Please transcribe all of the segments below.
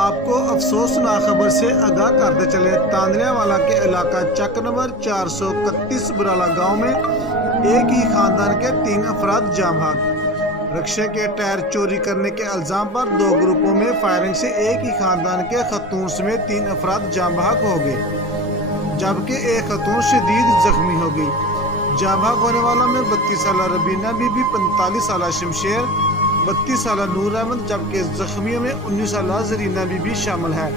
आपको अफसोसनाक खबर से आगाह करते चले, तांदनियावाला के इलाका चक नंबर 431 बुराला गांव में एक ही खानदान के 3 अफराद जाम भाग। रिक्शे के टायर चोरी करने के इल्जाम पर 2 ग्रुपों में फायरिंग से एक ही खानदान के खतून समेत 3 अफराद जाम भाग हो गए, जबकि एक खतून शदीद जख्मी हो गई। जाम भाग होने वालों में 32 साल रबीना बीबी, 45 साल शमशेर, 32 साल नूर अहमद, जबकि जख्मियों में 19 साल जरीना बीबी शामिल है।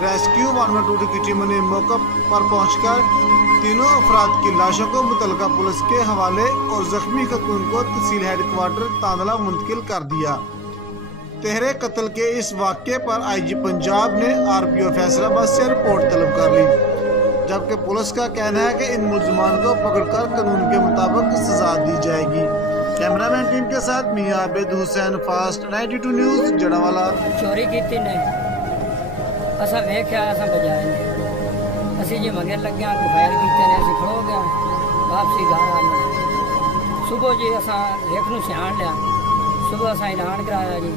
रेस्क्यू 112 की टीम ने मौके पर पहुंचकर तीनों अफराद की लाशों को मुतलका पुलिस के हवाले और जख्मी खतून को तहसील हेडक्वार्टर तांदला मुंतकिल कर दिया। तेहरे कत्ल के इस वाक़े पर IG पंजाब ने RPO फैसलाबाद से रिपोर्ट तलब कर ली, जबकि पुलिस का कहना है कि इन मुलजमान को पकड़कर कानून के मुताबिक सजा दी जाएगी। कैमरामैन टीम के साथ मियां आबिद हुसैन, फास्ट 92 न्यूज़, जड़ावाला। चोरी की ने असा वेख्या, असा बजाए ने असी जी मगर लगे को फायर किते ने, असी खड़ो गया वापसी घर आ गए। सुबह जी असा रेख नूं सियाण लिया, सुबह असा ऐलान कराया जी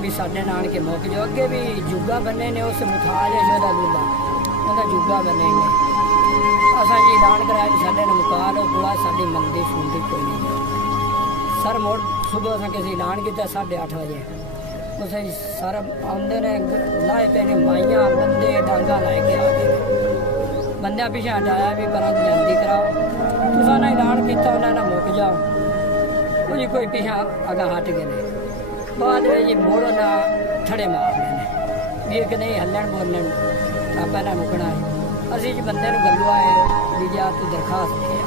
भी साडे नानके मुक जो। अगे भी जुग्गा बने ने, उस मुथाज शोदा दूल्हा उनका जुग्गा बने ने। असा जी ऐलान कराया भी साडे ने मुका लो, बुआ साडी मंदी सुनती कोई नहीं। सर मोड़ सुबह असा किसी ऐलान किया 8:30 बजे, उस सर आते ने लाए पे ने माइया बंदे डांगा लैके आ गए। बंद पिछे हटाया भी पर जल्दी कराओ, तुसा ना ऐलान किया उन्होंने मुक जाओ। वो जी कोई पिछा अगा हट गए। बाद में जी मोड़ ना थड़े मारने ने भी एक नहीं हलन बोलन आप मुकना है। असी जी बंदे गलू आए भी जा तू दरखास्त दे,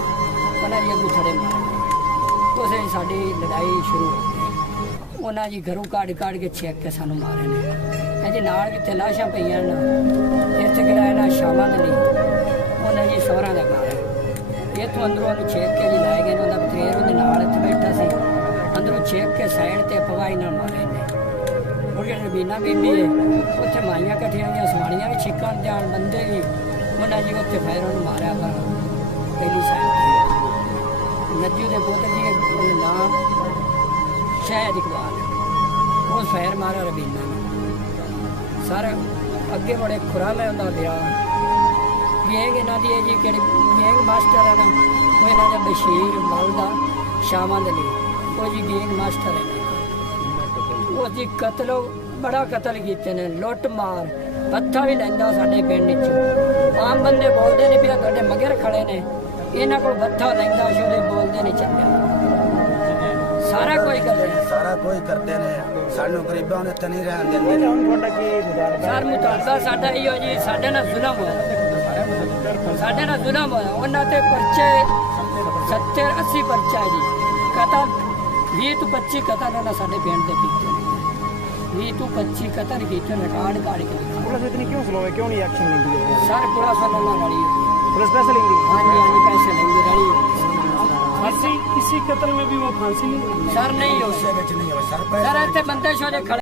उन्हें जी अगू थड़े मारे। उस साड़ी लड़ाई शुरू हो गई। उन्हें जी घरों काट के छेक के सानू मारे ने जी। नाल जिते लाशां पईयां ना इत्थे किराए ना शामां दे नहीं, उन्हें जी सोहरां दा घर है। इत्थों अंदरों उन्हें छेक के जी लाए गए। उन्हें बतरेर उन्हें नाल इत्थे बैठा सी, अंदरों छेक के साइड ते पवाई नाल मारे ने। और जेह्ड़ी रबीना बीबी है उत्थे माइयां कट्ठियां होईयां, सवाणियां भी छिक्कण जान, बंदे भी। उन्हें जी उत्थे फायर उन्हें मारिया पर पहली साइड नज्जू के पुत्र जी नाम शायद इकबाल, वो फायर मारा रबीना ने। सर अगे बड़े खुरा में उनका ब्याह गैंग इन्हों की जी कि गैंग मास्टर है ना, वो इन्हों का बशीर मलदा शामा दे लिए, वो जी गैंग मास्टर है। वो जी कतल बड़ा कतल किए ने, लुट मार पत्था भी लैंदा साडे पिंड च। आम बंदे बोलते नहीं पिया, तुहाडे मगर खड़े ने, इन्हों को बत्था लैंदा शुरू बोलते नहीं चलिया। सारा कोई करते हैं सानू गरीबां ने इत्थे नहीं रहन दिंदे। सर मुतालबा साडा इहो जी, साडे नाल जुल्म होया, साडे नाल जुल्म होया। उन्हां ते परचे 70-80 परचा है जी। कतल 20 तो 25 कतल उन्हें साडे पिंड दे कीते ने, 20 तो 25 कतल कीते ने, काट के। पुलिस इतनी क्यों स्लो है, क्यों नहीं एक्शन लेती है? सर पुलिस वालों नाल रली है। पुलिस पैसे लेंगी? हाँ जी हाँ जी, पैसे लेंगे, रली है। किसी कत्ल में भी वो फांसी नहीं? सर नहीं हो सर, इतने बंदे शोरे खड़े